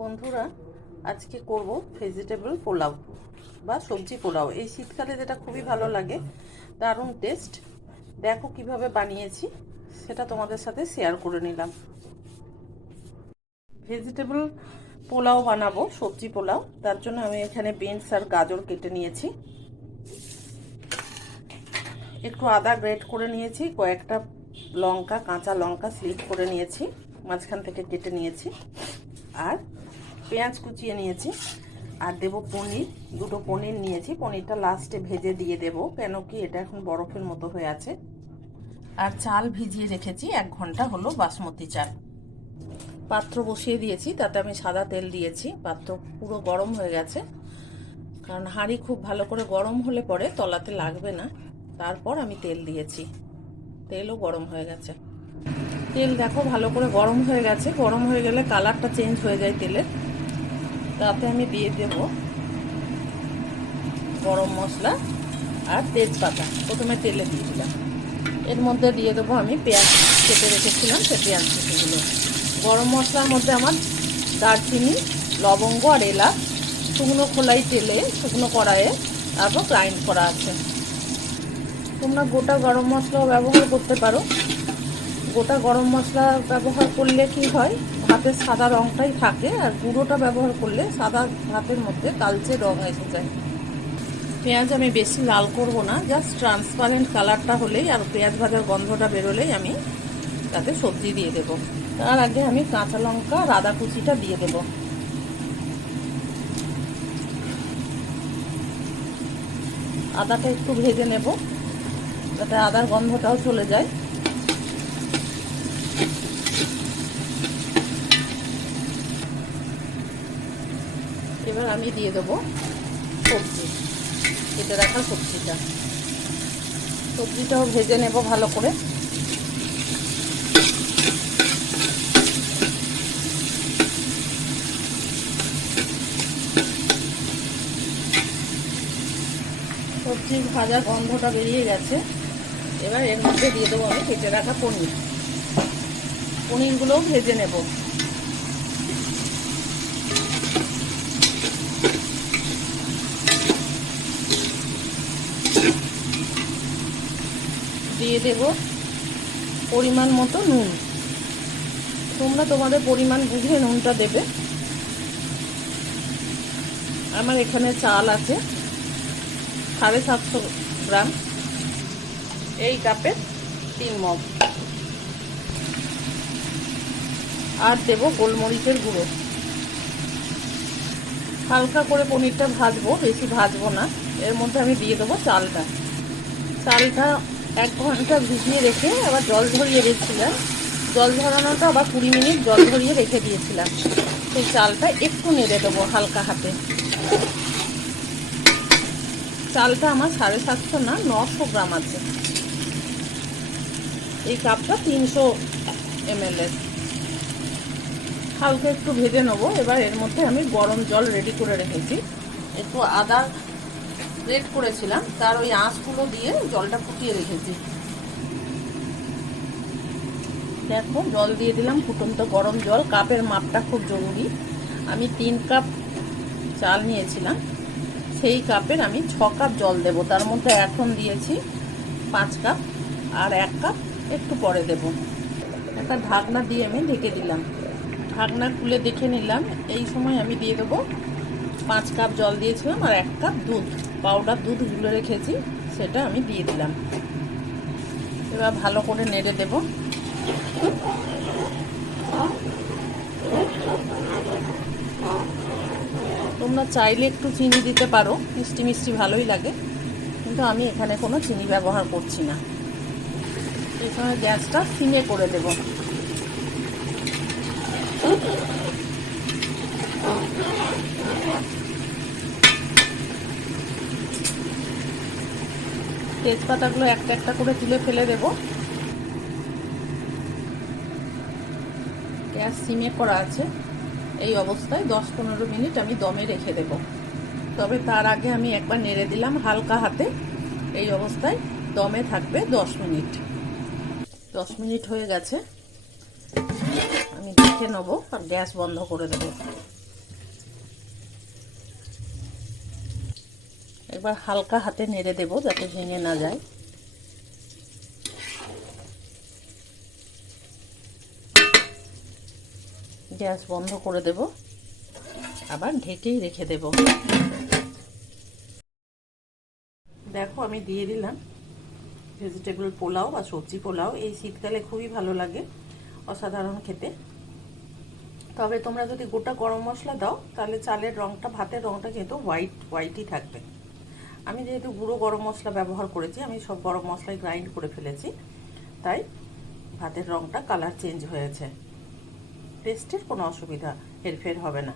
বন্ধুরা, আজকে করব ভেজিটেবল পোলাও বা সবজি পোলাও। এই শীতকালে যেটা খুবই ভালো লাগে, দারুণ টেস্ট দেখো কীভাবে বানিয়েছি, সেটা তোমাদের সাথে শেয়ার করে নিলাম। ভেজিটেবল পোলাও বানাবো, সবজি পোলাও। তার জন্য আমি এখানে বিনস আর গাজর কেটে নিয়েছি। একটু আদা গ্রেট করে নিয়েছি, কয়েকটা লঙ্কা, কাঁচা লঙ্কা স্লিপ করে নিয়েছি, মাঝখান থেকে কেটে নিয়েছি। আর পেঁয়াজ কুচিয়ে নিয়েছি আর দেব পনির। দুটো পনির নিয়েছি। পনিরটা লাস্টে ভেজে দিয়ে দেব, কেন কি এটা এখন বরফের মতো হয়ে আছে। আর চাল ভিজিয়ে রেখেছি, এক ঘণ্টা হলো বাসমতি চাল। পাত্র বসিয়ে দিয়েছি, তাতে আমি সাদা তেল দিয়েছি। পাত্র পুরো গরম হয়ে গেছে, কারণ হাঁড়ি খুব ভালো করে গরম হলে পরে তলাতে লাগবে না। তারপর আমি তেল দিয়েছি। তেলও গরম হয়ে গেছে। তেল দেখো ভালো করে গরম হয়ে গেছে। গরম হয়ে গেলে কালারটা চেঞ্জ হয়ে যায় তেলের তাতে আমি দিয়ে দেব গরম মশলা আর তেজপাতা। প্রথমে তেলে দিয়ে দিলাম। এর মধ্যে দিয়ে দেবো আমি পেঁয়াজ কেটে রেখেছিলাম সে পেঁয়াজ কুচিগুলো। গরম মশলার মধ্যে আমার দারচিনি, লবঙ্গ আর এলাচ, শুকনো খোলাই তেলে, শুকনো কড়াইয়ে তারপর গ্রাইন্ড করা আছে। তোমরা গোটা গরম মশলাও ব্যবহার করতে পারো। গোটা গরম মশলা ব্যবহার করলে কি হয়? ভাতের সাদা রঙটাই থাকে আর গুঁড়োটা ব্যবহার করলে সাদা ভাতের মধ্যে কালচে রঙ এসে যায়। পেঁয়াজ আমি বেশি লাল করব না জাস্ট ট্রান্সপারেন্ট কালারটা হলেই আর পেঁয়াজ ভাজার গন্ধটা বেরোলেই আমি তাতে সবজি দিয়ে দেব। তার আগে আমি কাঁচা লঙ্কা আর আদা কুচিটা দিয়ে দেব। আদাটা একটু ভেজে নেব, যাতে আদার গন্ধটাও চলে যায়। আমি দিয়ে দেবো সবজি। কেটে রাখা সবজিটা। সবজিটাও ভেজে নেব ভালো করে। সবজির ভাজা গন্ধটা বেরিয়ে গেছে। এবার এর মধ্যে দিয়ে দেবো আমি কেটে রাখা পনির। পনিরগুলোও ভেজে নেব। দিয়ে দেব পরিমাণ মতো নুন। তোমরা তোমাদের পরিমাণ বুঝে নুনটা দেবে। আমার এখানে চাল আছে, সাড়ে সাতশো গ্রাম। এই কাপে তিন মগ। আর দেব গোলমরিচের গুঁড়ো। হালকা করে পনিরটা ভাজবো, বেশি ভাজবো না। এর মধ্যে আমি দিয়ে দেবো চালটা। চালটা এক ঘণ্টা ভিজিয়ে রেখে আবার জল ঝরিয়ে রেখেছিলাম জল ঝরানোটা আবার কুড়ি মিনিট জল ঝরিয়ে রেখে দিয়েছিলাম। সেই চালটা একটু নেড়ে দেবো হালকা হাতে। চালটা আমার সাড়ে সাতশো না, নশো গ্রাম আছে। এই কাপটা তিনশো এমএল হালকা একটু ভেজে নেব। এবার এর মধ্যে আমি গরম জল রেডি করে রেখেছি। একটু আদা গ্রেট করেছিলাম, তার ওই আঁশগুলো দিয়ে জলটা ফুটিয়ে রেখেছি। দেখো, জল দিয়ে দিলাম, ফুটন্ত গরম জল। কাপের মাপটা খুব জরুরি। আমি তিন কাপ চাল নিয়েছিলাম, সেই কাপের আমি ছ কাপ জল দেব। তার মধ্যে এখন দিয়েছি পাঁচ কাপ, আর এক কাপ একটু পরে দেব। একটা ঢাকনা দিয়ে আমি ঢেকে দিলাম। ঢাকনা খুলে দেখে নিলাম, এই সময় আমি দিয়ে দেবো পাঁচ কাপ জল দিয়েছিলাম, আর এক কাপ দুধ। পাউডার দুধ গুলে রেখেছি, সেটা আমি দিয়ে দিলাম। এবার ভালো করে নেড়ে দেব। তোমরা চাইলে একটু চিনি দিতে পারো, মিষ্টি মিষ্টি ভালোই লাগে, কিন্তু আমি এখানে কোনো চিনি ব্যবহার করছি না। এখানে গ্যাসটা সিমে করে দেব। তেজপাতাগুলো একটা একটা করে তুলে ফেলে দেব। গ্যাস সিমে করা আছে। এই অবস্থায় দশ পনেরো মিনিট আমি দমে রেখে দেব। তবে তার আগে আমি একবার নেড়ে দিলাম হালকা হাতে। এই অবস্থায় দমে থাকবে দশ মিনিট। দশ মিনিট হয়ে গেছে। আমি দেখে নেব আর গ্যাস বন্ধ করে দেবো। একবার হালকা হাতে নেড়ে দেব যাতে ভেঙে না যায়। গ্যাস বন্ধ করে দেব। আবার ঢেকেই রেখে দেব। দেখো, আমি দিয়ে দিলাম ভেজিটেবল পোলাও বা সবজি পোলাও। এই শীতকালে খুবই ভালো লাগে অসাধারণ খেতে। তবে তোমরা যদি গোটা গরম মশলা দাও, তাহলে চালের রঙটা ভাতের রঙটা কিন্তু হোয়াইট, হোয়াইটই থাকবে। আমি যেহেতু গুঁড়ো গরম মশলা ব্যবহার করেছি, আমি সব গরম মশলাই গ্রাইন্ড করে ফেলেছি। তাই ভাতের রঙটা কালার চেঞ্জ হয়েছে। টেস্টের কোনো অসুবিধা, হেরফের হবে না।